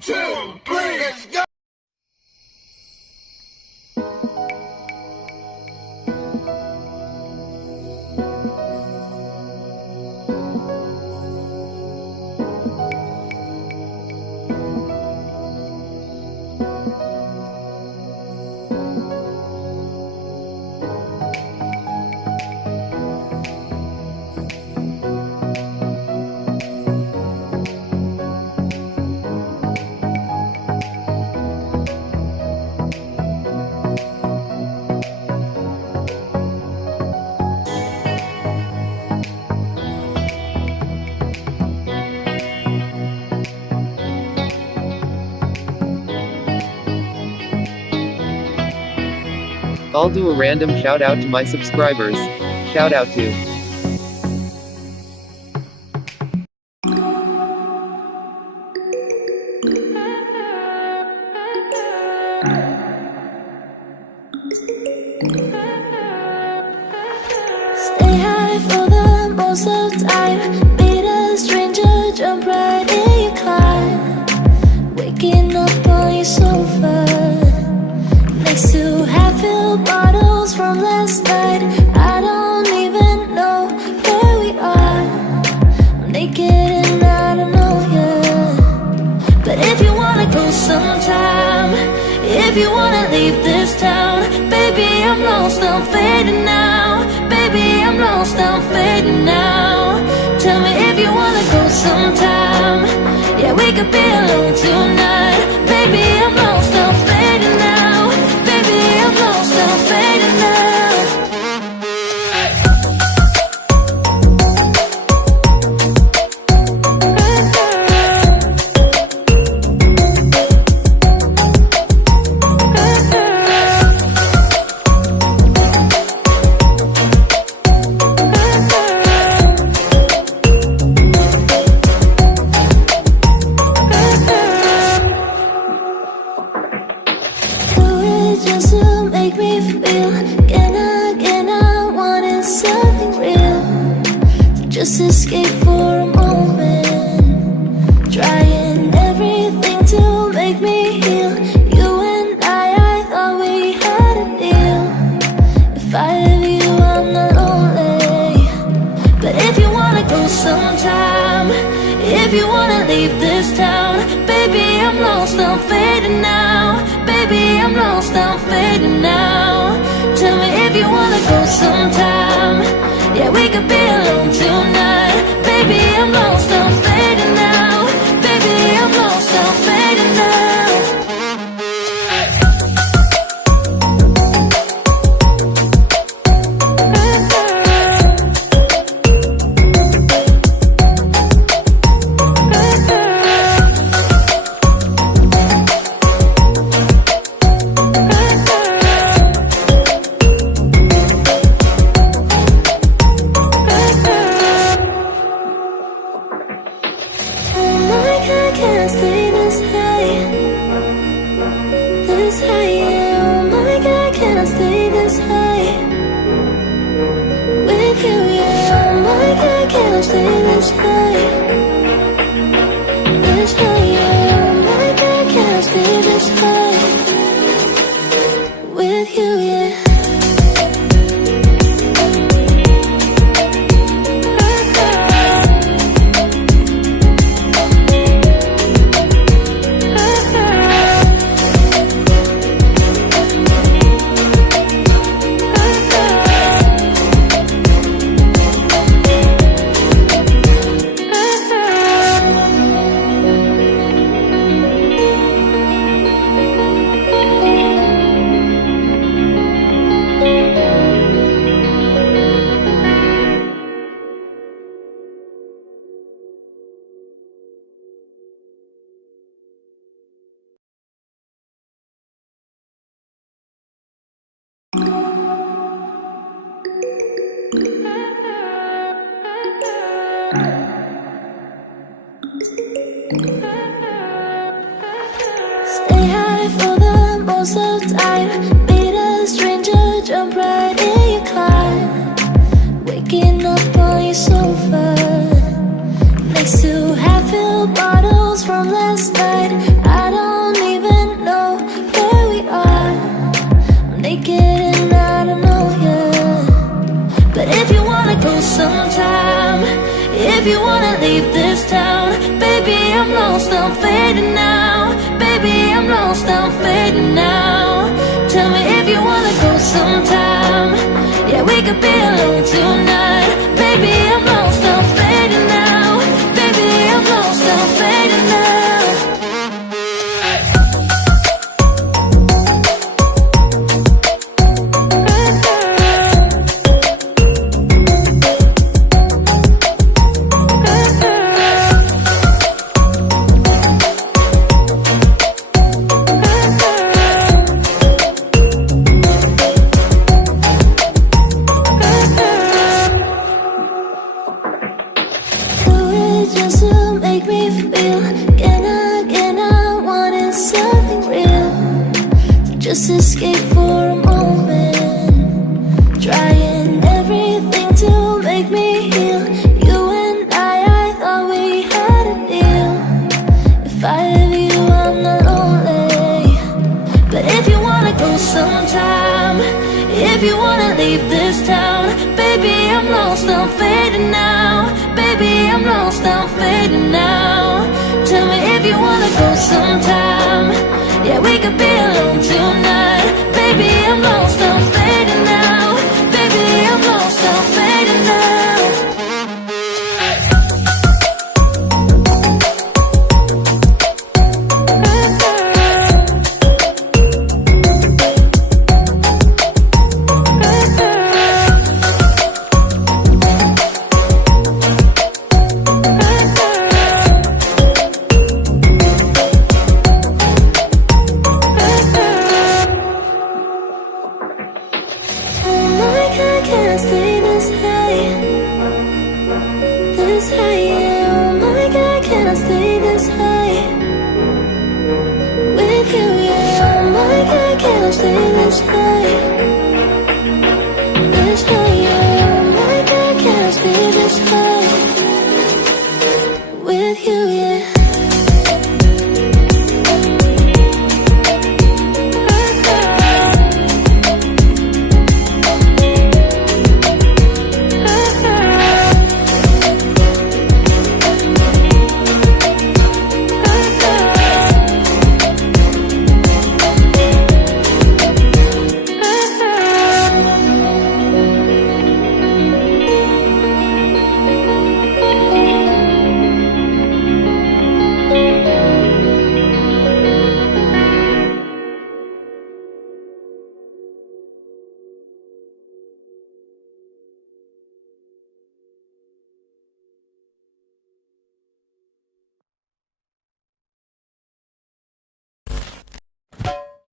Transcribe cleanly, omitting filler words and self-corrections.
2, 3, let's go! I'll do a random shout out to my subscribers. Shout out to Stay high for the most of the time. Meet a stranger, jump right in your car. Waking up on your sofa next to half-filled bottles from last night. I don't even know where we are. I'm naked and I don't know you. But if you wanna go sometime, if you wanna leave this town, baby, I'm lost, I'm fading now. Baby, I'm lost, I'm fading now. Tell me if you wanna go sometime. Yeah, we could be alone tonight. Baby, I'm lost, I'm fading now. Baby, I'm lost, I'm fading now. Just to make me feel again, I wanted something real. Just escape for a moment, trying everything to make me heal. You and I thought we had a deal. If I have you, I'm not lonely. But if you wanna go sometime, if you wanna leave this town, baby, I'm lost, I'm fading now. Baby, I'm lost, I'm fading now. Tell me if you wanna go sometime. Yeah, we could be alone tonight. Baby, I'm lost, I'm fading now. Baby, I'm lost, I'm fading now. Can't stay this high, yeah. Oh my God, can I stay this high with you, yeah. Oh my God, can I stay this high, yeah. Oh my God, can I stay this high with you, yeah. Stay high for the most of the time. Meet a stranger, jump right in your car. Waking up on your sofa next to half-filled bottles from last night. if you wanna leave this town. Baby, I'm lost, I'm fading now. Baby, I'm lost, I'm fading now. Tell me if you wanna go sometime. Yeah, we could be alone tonight. Baby, I'm lost, I'm fading now. Baby, I'm lost, I'm fading now. Just to make me feel again, I wanted something real. Just escape for a moment, trying everything to make me heal. You and I thought we had a deal. If I have you, I'm not lonely. But if you wanna go sometime, if you wanna leave this town, baby, I'm lost, I'm fading now. Baby, I'm lost, I'm fading now. Tell me if you wanna go sometime. Yeah, we could be alone tonight. Baby, I'm lost, I'm fading now. Baby, I'm lost, I'm fading now. Can't stay this high, yeah. Oh my God, can I stay this high with you, yeah. Oh my God, can I stay this high, yeah. Oh my God, can I stay this high with you, yeah.